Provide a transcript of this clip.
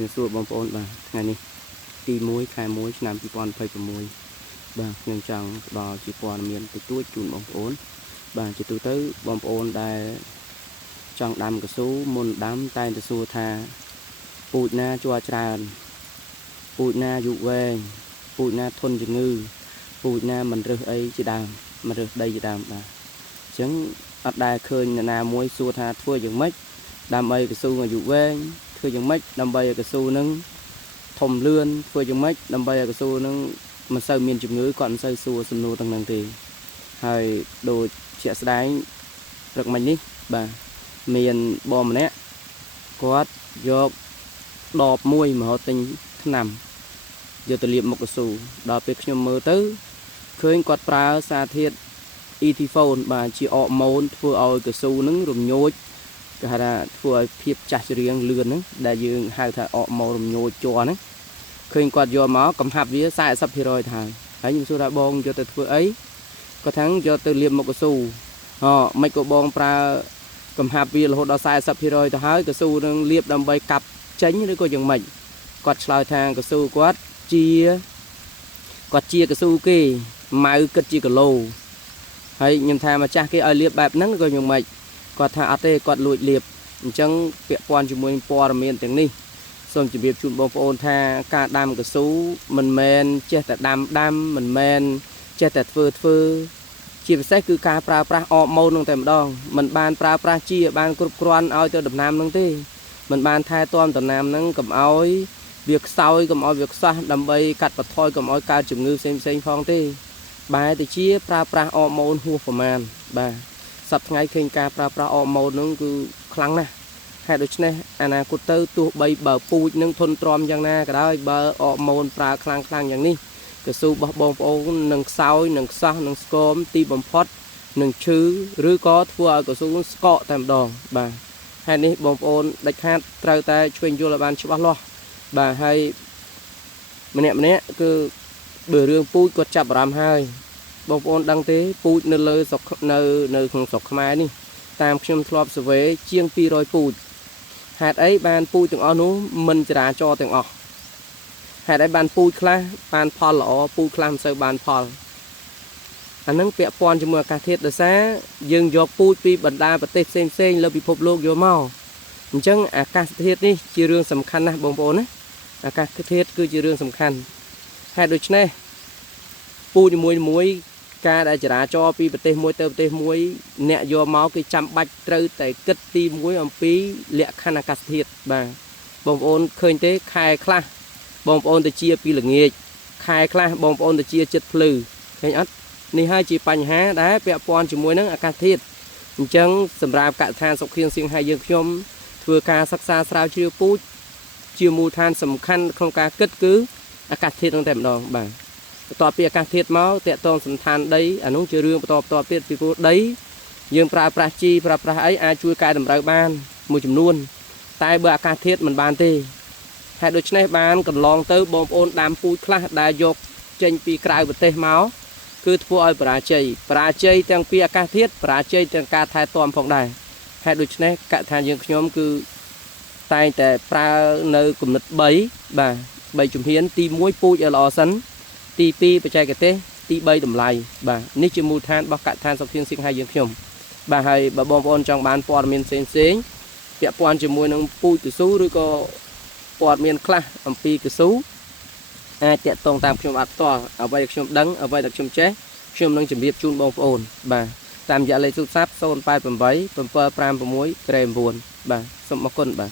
វាសួរបងប្អូនបាទថ្ងៃនេះទី1 ខែ 1 ឆ្នាំ 2026បាទខ្ញុំចង់ផ្ដល់ជាព័ត៌មានតិចតួចជូនបងប្អូនបាទជាទូទៅបងប្អូនដែលចង់ដាំកៅស៊ូមុនដាំតែងតែសួរថាពូជណាជ័រច្រើនពូជណាយូរវែងពូជណាធន់ជំងឺពូជណាមិនរើសអីជាដើមមិនរើសដីជាដើមបាទអញ្ចឹងអត់ដែលឃើញអ្នកណាមួយសួរថាធ្វើយ៉ាងម៉េចដើម្បីកៅស៊ូអាយុវែងធ្វើយ៉ាងម៉េចដើម្បីឲ្យកៅស៊ូនឹងធំលឿនធ្វើយ៉ាងម៉េចដើម្បីឲ្យកៅស៊ូនឹងមិនសូវមានជំងឺគាត់មិនសូវសួរសំណួរទាំងហ្នឹងទេហើយដូចជាក់ស្ដែងព្រឹកមិញនេះបាទមានបងម្នាក់គាត់យកដបមួយមករត់ទិញថ្នាំយកទៅលាបមុខកៅស៊ូដល់ពេលខ្ញុំមើលទៅឃើញគាត់ប្រើសារធាតុ ET-phone បាទជាអរម៉ូនធ្វើឲ្យកៅស៊ូនឹងរំញោចគេហៅថាធ្វើឲ្យភាពចាស់ច្រៀងលឿនហ្នឹងដែលយើងហៅថាអរម៉ូនរំញោចជ័រហ្នឹងឃើញគាត់យកមកកំហាប់វា 40% ទៅហើយខ្ញុំសួរថាបងយកទៅធ្វើអីគាត់ថាយកទៅលាបមុខកៅស៊ូមិនក៏បងប្រើកំហាប់វារហូតដល់ 40% ទៅហើយកៅស៊ូនឹងលាបដើម្បីកាប់ចេញឬក៏យ៉ាងម៉េចគាត់ឆ្លើយថាកៅស៊ូគាត់ជាកៅស៊ូគេម៉ៅគិតជាគីឡូហើយខ្ញុំថាម្ចាស់គេឲ្យលាបបែបហ្នឹងក៏យ៉ាងម៉េចគាត់ថាអត់ទេគាត់លួចលាបអញ្ចឹងពាក់ព័ន្ធជាមួយព័ត៌មានទាំងនេះសូមជម្រាបជូនបងប្អូនថាការដាំកៅស៊ូមិនមែនចេះតែដាំមិនមែនចេះតែធ្វើជាពិសេសគឺការប្រើប្រាស់អរម៉ូននឹងតែម្ដងមិនបានប្រើប្រាស់ជាបានគ្រប់គ្រាន់ឲ្យទៅដំណាំនឹងទេមិនបានថែទាំដំណាំនឹងកុំឲ្យវាខ្សោយកុំឲ្យវាខ្សោះដើម្បីកាត់បន្ថយកុំឲ្យកើតជំងឺផ្សេងផងទេបែរទៅជាប្រើប្រាស់អរម៉ូនហួសប្រមាណបាទសប្តាហ៍ថ្ងៃឃើញការប្រើប្រាស់អរម៉ូននឹងគឺខ្លាំងណាស់ហេតុដូច្នេះអនាគតទៅទោះបីបើពូជនឹងធន់ទ្រាំយ៉ាងណាក៏ដោយបើអរម៉ូនប្រើខ្លាំងយ៉ាងនេះកៅស៊ូរបស់បងប្អូននឹងខ្សោយនឹងខ្សោះនឹងស្គមទីបំផុតនឹងឈឺឬក៏ធ្វើឲ្យកៅស៊ូស្កកតែម្ដងបាទហេតុនេះបងប្អូនដាច់ខាតត្រូវតែឆ្វេងយល់ឲ្យបានច្បាស់លាស់បាទហើយម្នាក់គឺបើរឿងពូជគាត់ចាប់អារម្មណ៍ហើយបងប្អូនដឹងទេពូជនៅលើស្រុកនៅក្នុងស្រុកខ្មែរនេះតាមខ្ញុំធ្លាប់សវេជាង200ពូជហេតុអីបានពូជទាំងអស់នោះមិនចរាចរទាំងអស់ហេតុអីបានពូជខ្លះបានផលល្អពូជខ្លះមិនសូវបានផលអានឹងពាក់ព័ន្ធជាមួយអាកាសធាតុដោយសារយើងយកពូជពីបណ្ដាប្រទេសផ្សេងលើពិភពលោកយកមកអញ្ចឹងអាកាសធាតុនេះជារឿងសំខាន់ណាស់បងប្អូនណាអាកាសធាតុគឺជារឿងសំខាន់ហេតុដូច្នេះពូជមួយការដែលចរាចរពីប្រទេសមួយទៅប្រទេសមួយអ្នកយកមកគឺចាំបាច់ត្រូវតែគិតទី1អំពីលក្ខខណ្ឌអាកាសធាតុបាទបងប្អូនឃើញទេខែខ្លះបងប្អូនទៅជាពីល្ងាចខែខ្លះបងប្អូនទៅជាចិត្តភ្លឺឃើញអត់នេះហើយជាបញ្ហាដែលពាក់ព័ន្ធជាមួយនឹងអាកាសធាតុអញ្ចឹងសម្រាប់កសិដ្ឋានសុខធានសៀងហៃយើងខ្ញុំធ្វើការសិក្សាស្រាវជ្រាវពូជជាមូលដ្ឋានសំខាន់ក្នុងការគិតគឺអាកាសធាតុនឹងតែម្ដងបាទបន្ទាប់ពីអាកាសធាតុមកតកតងសន្តានដីអានោះជារឿងបន្តទៀតពីព្រោះដីយើងប្រើប្រាស់ជីប្រើប្រាស់អីអាចជួយកែតម្រូវបានមួយចំនួនតែបើអាកាសធាតុមិនបានទេហេតុដូច្នេះបានកន្លងទៅបងប្អូនដាំពូជខ្លះដែលយកចេញពីក្រៅប្រទេសមកគឺធ្វើឲ្យបរាជ័យទាំងពីអាកាសធាតុបរាជ័យទាំងការថែទាំផងដែរហេតុដូច្នេះកសិដ្ឋានយើងខ្ញុំគឺតែងតែប្រើនៅគំនិត3បាទ3ជំហានទី1ពូជឲ្យល្អសិនទី2បច្ចេកទេសទី3តម្លៃបាទនេះជាមូលដ្ឋានរបស់កសិដ្ឋានសុខធានសៀងហៃយើងខ្ញុំបាទហើយបើបងប្អូនចង់បានព័ត៌មានផ្សេងពាក់ព័ន្ធជាមួយនឹងពូជកៅស៊ូឬក៏ព័ត៌មានខ្លះអំពីកៅស៊ូអាចតាក់ទងតាមខ្ញុំអត់ផ្ទាល់អ្វីដែលខ្ញុំដឹងអ្វីដែលខ្ញុំចេះខ្ញុំនឹងជម្រាបជូនបងប្អូនបាទតាមរយៈលេខទូរស័ព្ទ088 756 9បាទសូមអរគុណបាទ